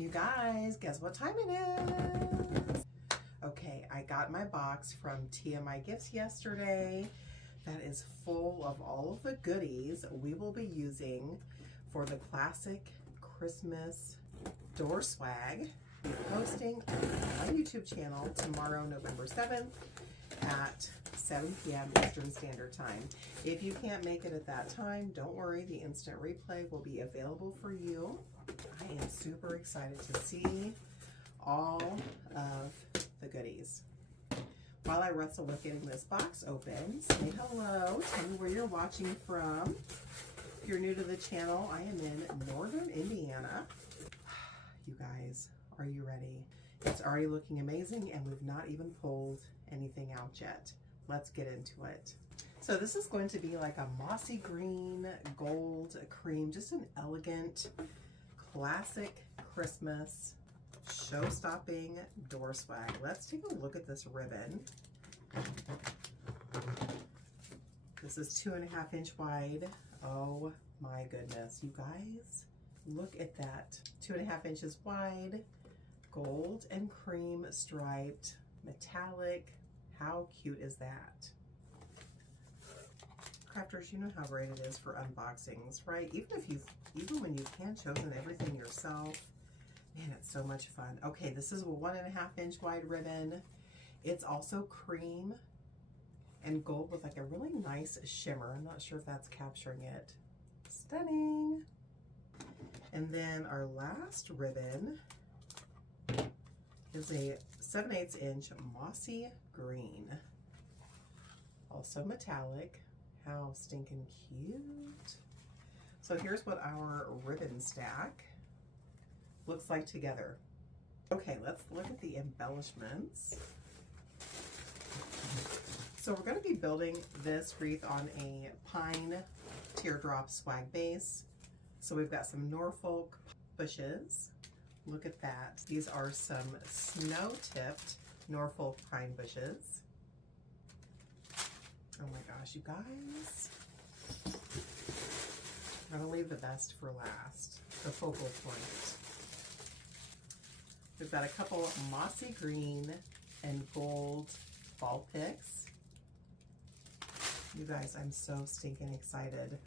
You guys, guess what time it is? Okay, I got my box from TMI Gifts yesterday. That is full of all of the goodies we will be using for the classic Christmas door swag. I'm posting on my YouTube channel tomorrow, November 7th at 7 p.m. Eastern Standard Time. If you can't make it at that time, don't worry, the instant replay will be available for you. I am super excited to see all of the goodies. While I wrestle with getting this box open, say hello, tell me where you're watching from. If you're new to the channel, I am in Northern Indiana. You guys, are you ready? It's already looking amazing and we've not even pulled anything out yet. Let's get into it. So this is going to be like a mossy green, gold, cream, just an elegant, classic Christmas show-stopping door swag. Let's take a look at this ribbon. This is 2.5 inch wide. Oh my goodness, you guys, look at that. 2.5 inches wide, gold and cream striped, metallic. How cute is that? Crafters, you know how great it is for unboxings, right? Even when you've hand chosen everything yourself, man, it's so much fun. Okay, this is a 1.5 inch wide ribbon. It's also cream and gold with like a really nice shimmer. I'm not sure if that's capturing it. Stunning. And then our last ribbon is a 7/8 inch mossy green. Also metallic. How stinking cute. So here's what our ribbon stack looks like together. Okay, let's look at the embellishments. So we're going to be building this wreath on a pine teardrop swag base. So we've got some Norfolk bushes. Look at that. These are some snow-tipped Norfolk pine bushes. Oh my gosh, you guys. I'm going to leave the best for last, the focal point. We've got a couple mossy green and gold ball picks. You guys, I'm so stinking excited.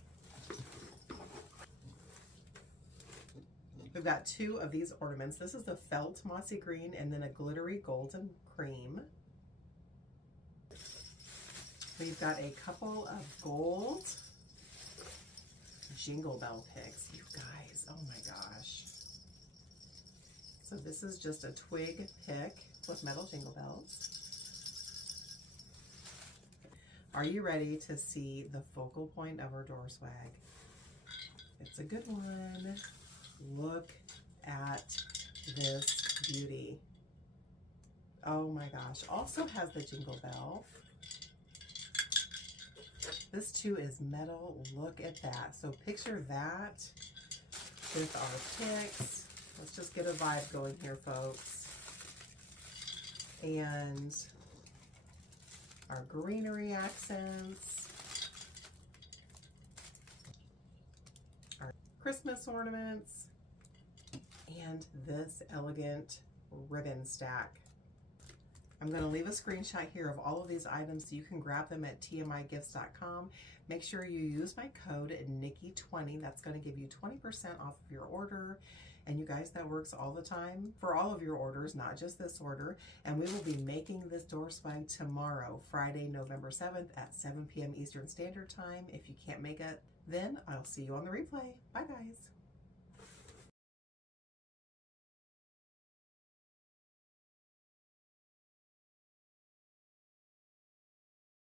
We've got 2 of these ornaments. This is the felt mossy green and then a glittery golden cream. We've got a couple of gold jingle bell picks. You guys, oh my gosh. So this is just a twig pick with metal jingle bells. Are you ready to see the focal point of our door swag? It's a good one. Look at this beauty. Oh my gosh. Also has the jingle bell. This too is metal. Look at that. So picture that with our picks. Let's just get a vibe going here, folks. And our greenery accents. Our Christmas ornaments. And this elegant ribbon stack. I'm going to leave a screenshot here of all of these items so you can grab them at tmigifts.com. Make sure you use my code Nikki20. That's going to give you 20% off of your order. And you guys, that works all the time for all of your orders, not just this order. And we will be making this door swag tomorrow, Friday, November 7th at 7 p.m. Eastern Standard Time. If you can't make it, then I'll see you on the replay. Bye, guys.